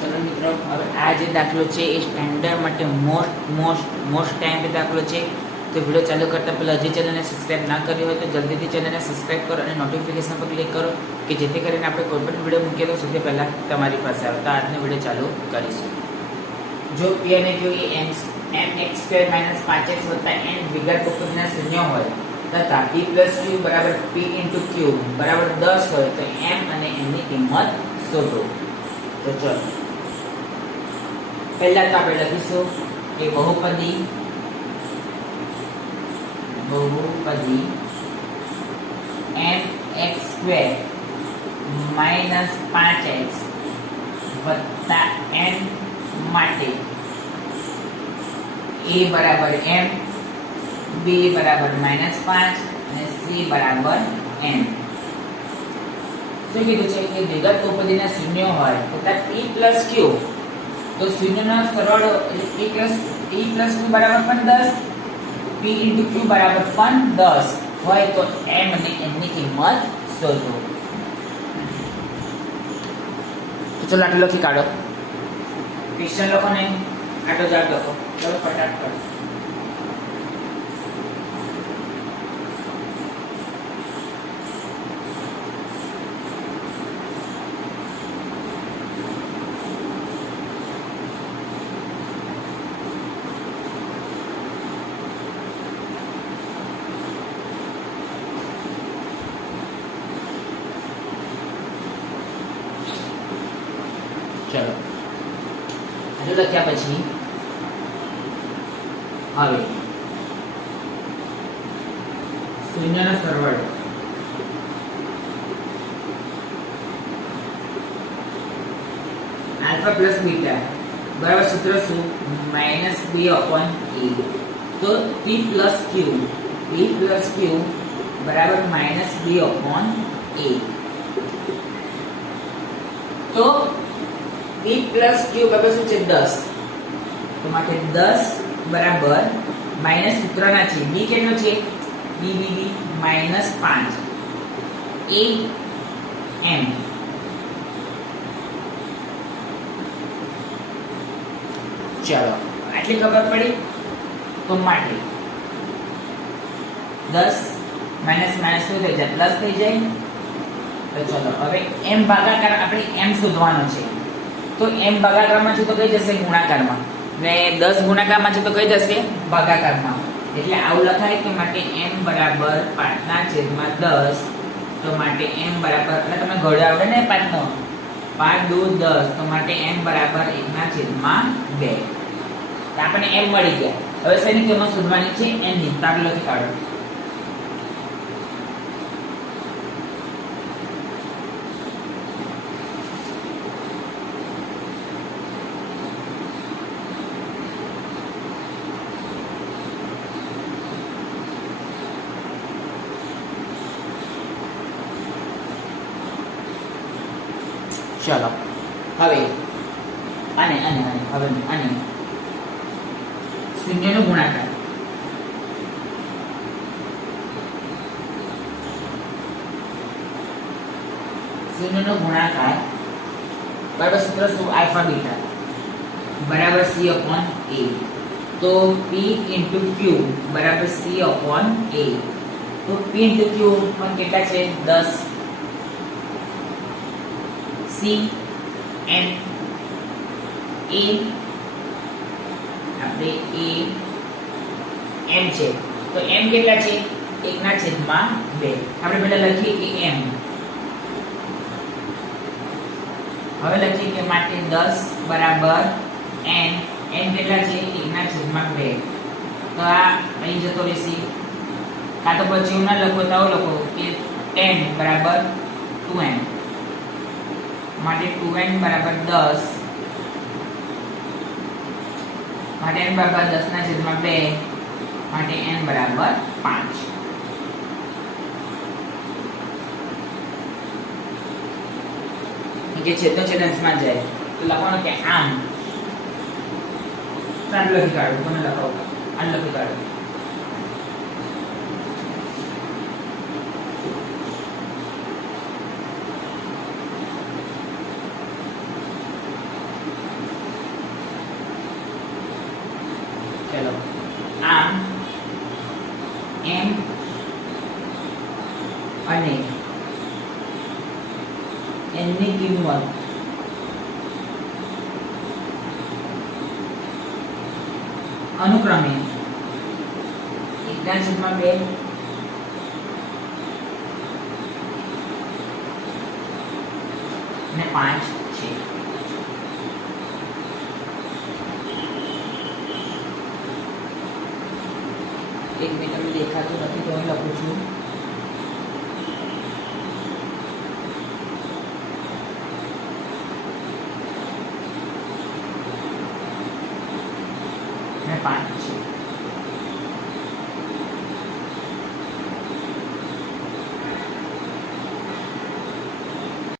ચલો મિત્રો, હવે આ જે દાખલો છે એ સ્ટેન્ડર્ડ માટે મોસ્ટ ટાઈમ પે દાખલો છે. તો વિડીયો ચાલુ કરતાં પહેલાં હજી ચેનલને સબસ્ક્રાઈબ ના કરી હોય તો જલ્દીથી ચેનલને સબસ્ક્રાઈબ કરો અને નોટિફિકેશન પર ક્લિક કરો કે જેથી કરીને આપણે કોઈ પણ વિડીયો મૂકીએ તો સૌથી પહેલાં તમારી પાસે આવે. તો આજનો વિડીયો ચાલુ કરીશું. જો પી અને ક્યુ એ mx² - 5x + n વિગત બહુપદીના શૂન્ય હોય તથા p + q બરાબર p * q બરાબર 10 હોય તો m અને n ની કિંમત શોધો. તો ચલો પહેલા તો આપણે લખીશું કે બહુપદી mx² - 5x + n માટે a બરાબર m, b બરાબર -5 અને c બરાબર n. શું કીધું છે કે વિગત બહુપદીના શૂન્ય હોય તથા p + q, તો શૂન્યનો સરવાળો એટલે p + q બરાબર પણ 10, p * q બરાબર પણ 10 હોય તો m અને n ની કિંમત શોધો. તો ચલો આટલું લખી કાઢો. ક્વેશ્ચન લખો ને આટલો જવાબ લખો. ચલો ફટાફટ. ચલો આટલું લખ્યા પછી હવે શૂન્યનો સરવાળો આલ્ફા + બીટા બરાબર સૂત્ર શું? -b/a. તો p + q બરાબર -b/a. તો p + q બરાબર શું છે? 10. તો માટે 10 બરાબર માઈનસ સૂત્રના છે b કેટલો છે? b -5 a m. ચાલો આટલી ખબર પડી. તો માટે 10 માઈનસ શું થઈ જાય? પ્લસ થઈ જાય. તો ચલો હવે m ભાગાકાર આપણે m શોધવાનો છે. તો m ભાગાકારમાં છે તો કઈ જશે? ગુણાકારમાં. ને 10 ગુણાકારમાં છે તો કઈ જશે? ભાગાકારમાં. એટલે આવું લખાય કે માટે m બરાબર 5/10. તો માટે m બરાબર એટલે તમે ઘડે આવડે ને 5 નો 5 × 2 = 10. તો માટે m બરાબર 1/2. તો આપણને m મળી ગયા. હવે શેની કિંમત શોધવાની છે? n ની. તો આપણે લખી કાઢો. ચલો હવે આને શૂન્યનો ગુણાકાર બરાબર સૂત્ર શું? આલ્ફા બીટા બરાબર c/a. તો p * q બરાબર c/a. તો p * q પણ કેટલા છે? 10. c n a આપણે a m છે. તો m કેટલા છે? 1/2. આપણે પહેલા લખીએ કે m. હવે લખીએ કે માટે 10 બરાબર n. n કેટલા છે? 1/2. તો આ અહીં જતો રહેશે. કાં તો પછી એવું ના લખો તો આવું લખો કે 10 બરાબર 2n. માટે 2n બરાબર 10. માટે n બરાબર 10/2. માટે n બરાબર 5. કે છેદનો છેદ અંશમાં જાય તો લખવાનું કે આમ. લખી કાઢો. તમે લખાવો આ લખી કાઢો. ચલો આમ એમ અને એની કિંમત અનુક્રમે 1/2 અને 5 છે. એક મિનિટ દેખાતું નથી તો હું લખું છું